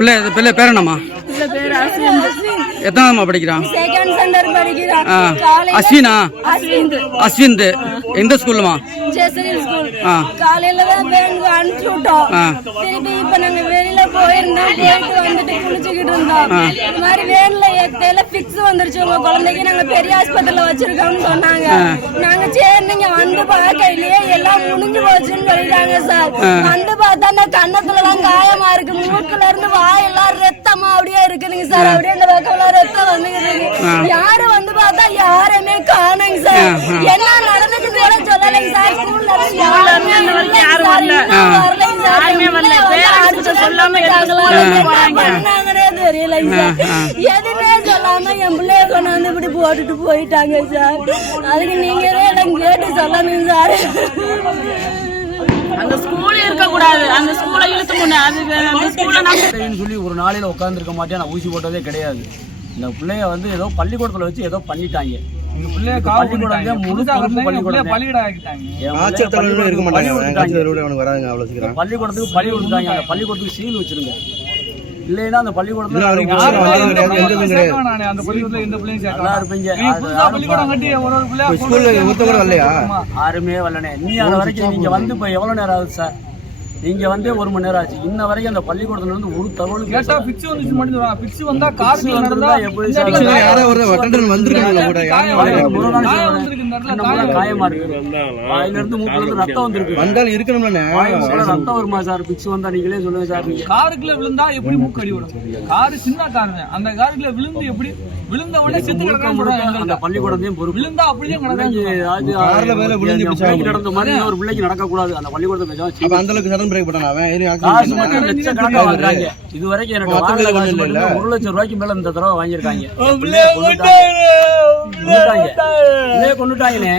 பிள்ளை பிள்ளை பேர் என்னம்மா? எத்தனாவதுமா படிக்கிறான்? அஸ்வினா? அஸ்வின். அஸ்விந்த். எந்த ஸ்கூல்லுமா ஜெசரி ஸ்கூல் ஆ. காலையில தான் பேங்க் அனுப்பிச்சு விட்டோம். திருப்பி இப்ப நாங்க வெளியில போயிருந்தோம். போயிட்டு வந்துட்டு குளிச்சுக்கிட்டு இருந்தோம். இந்த மாதிரி வேன்ல எத்தையில பிக்ஸ் வந்துருச்சு. உங்க குழந்தைக்கு நாங்க பெரிய ஹாஸ்பிட்டல்ல வச்சிருக்கோம்னு சொன்னாங்க. நாங்க சரி நீங்க வந்து பார்க்கலையே எல்லாம் முடிஞ்சு போச்சுன்னு சொல்லிட்டாங்க சார். வந்து பார்த்தா அந்த கண்ணத்துல எல்லாம் காயமா இருக்கு. மூக்குல இருந்து இருக்குதுங்க சார் அப்படியே அந்த பக்கம்லாம் ரத்தம் வந்துங்குது யாரு வந்து பார்த்தா யாருமே காணுங்க சார் என்ன நடந்துச்சு கூட சொல்லலைங்க சார் ஸ்கூல்ல யாருமே யாரும் வரல யாருமே வரல பேரண்ட்ஸ் சொல்லாம பண்ணாங்கன்னே தெரியலைங்க சார் எதுவுமே சொல்லாம என் பிள்ளைய கொண்டு வந்து இப்படி போட்டுட்டு போயிட்டாங்க சார் அதுக்கு நீங்களே எனக்கு கேட்டு சொல்லணும் சார் அந்த ஸ்கூல் இருக்க கூடாது. அந்த ஸ்கூலை இழுத்து முன்ன. அது அந்த சொல்லி ஒரு நாளையில உட்காந்துருக்க மாட்டேன். நான் ஊசி போட்டதே கிடையாது. இந்த பிள்ளைய வந்து ஏதோ பள்ளிக்கூடத்துல வச்சு ஏதோ பண்ணிட்டாங்க. பள்ளிக்கூடத்துக்கு பள்ளி அந்த பள்ளிக்கூடத்துக்கு சீல் வச்சிருங்க. இல்லைன்னா அந்த பள்ளிக்கூடத்துல அந்த பள்ளிக்கூடத்துல எந்த பிள்ளையும் நல்லா சேர்க்கலாம் இருப்பீங்க. பள்ளிக்கூடம் கட்டி ஒரு கூட வரலையா? யாருமே வரலனே நீ அது வரைக்கும் நீங்க வந்து இப்ப எவ்வளவு நேரம் ஆகுது சார் நீங்க வந்து ஒரு மணி நேரம் ஆச்சு. இன்ன வரைக்கும் அந்த பள்ளிக்கூடத்துல இருந்து ஒரு தகவல் கேட்டா பிக்ஸ் வந்துச்சு மட்டும் பிக்ஸ் வந்தா காசு நடந்தா எப்படி யாரோ ஒரு டெண்டர் வந்திருக்காங்க கூட. யாருமே வரல. காயம் இருக்கு. வாயில இருந்து மூக்குல இருந்து ரத்தம் வந்திருக்கு. வந்தாலும் இருக்கணும்ல ரத்தம் வருமா சார்? பிக்ஸ் வந்தா நீங்களே சொல்லுங்க சார். நீங்க காருக்குள்ள விழுந்தா எப்படி மூக்கு அடி வரும் காரு சின்ன காருங்க. அந்த காருக்குள்ள விழுந்து எப்படி விழுந்த உடனே செத்து சொல்றாங்க அந்த. பள்ளிக்கூடத்தையும் பொறுப்பு. விழுந்தா அப்படியே விழுந்து. நடந்த மாதிரி ஒரு பிள்ளைக்கு நடக்க கூடாது அந்த பள்ளிக்கூடத்தை அந்த அளவுக்கு சடன் பிரேக் பண்ணான் அவன் எதுவும் வாங்குறாங்க. இது வரைக்கும் எனக்கு பிள்ளைங்க காசு இல்ல. ஒரு லட்சம் ரூபாய்க்கு மேல இந்த தடவை வாங்கியிருக்காங்க. கொன்னுட்டாங்கண்ணே.